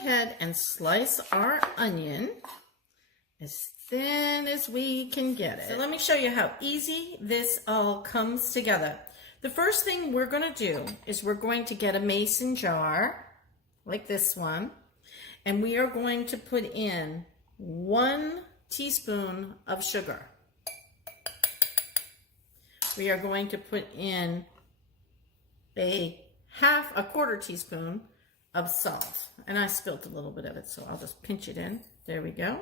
Ahead and slice our onion as thin as we can get it. So let me show you how easy this all comes together. The first thing we're going to do is we're going to get a mason jar like this one, and we are going to put in 1 teaspoon of sugar. We are going to put in a quarter teaspoon of salt, and I spilled a little bit of it, so I'll just pinch it in. There we go.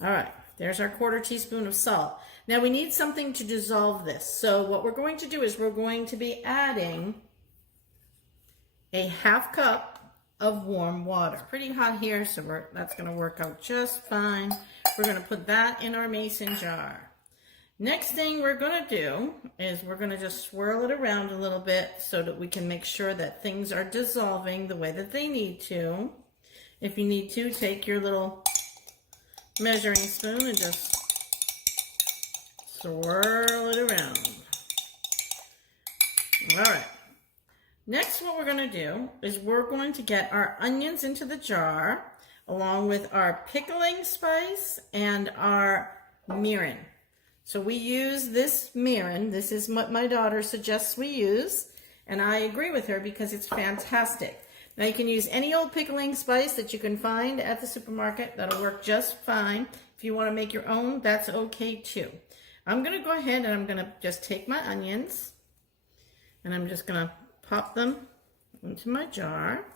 All right, there's our quarter teaspoon of salt. Now we need something to dissolve this, so what we're going to do is we're going to be adding a 1/2 cup of warm water. It's pretty hot here, so that's going to work out just fine. We're going to put that in our mason jar. Next thing we're going to do is we're going to just swirl it around a little bit so that we can make sure that things are dissolving the way that they need to. If you need to, take your little measuring spoon and just swirl it around. All right. Next, what we're going to do is we're going to get our onions into the jar along with our pickling spice and our mirin. So we use this mirin. This is what my daughter suggests we use, and I agree with her because it's fantastic. Now you can use any old pickling spice that you can find at the supermarket. That'll work just fine. If you want to make your own, that's okay too. I'm going to go ahead and I'm going to just take my onions and I'm just going to pop them into my jar.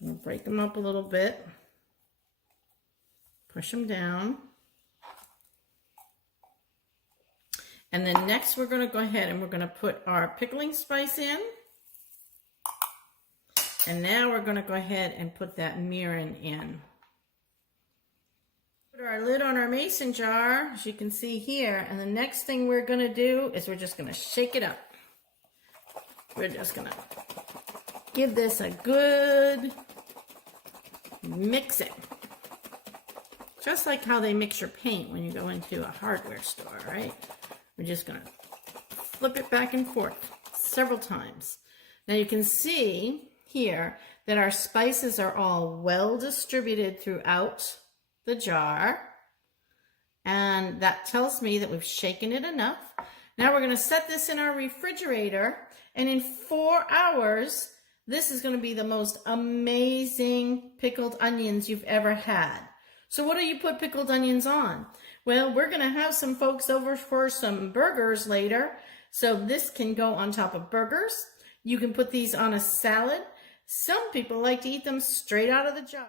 I'm going to break them up a little bit. Push them down. And then next we're going to go ahead and we're going to put our pickling spice in. And now we're going to go ahead and put that mirin in. Put our lid on our mason jar, as you can see here. And the next thing we're going to do is we're just going to shake it up. We're just going to give this a good mixing. Just like how they mix your paint when you go into a hardware store, right? We're just going to flip it back and forth several times. Now you can see here that our spices are all well distributed throughout the jar. And that tells me that we've shaken it enough. Now we're going to set this in our refrigerator. And in 4 hours, this is going to be the most amazing pickled onions you've ever had. So what do you put pickled onions on? Well, we're going to have some folks over for some burgers later. So this can go on top of burgers. You can put these on a salad. Some people like to eat them straight out of the jar.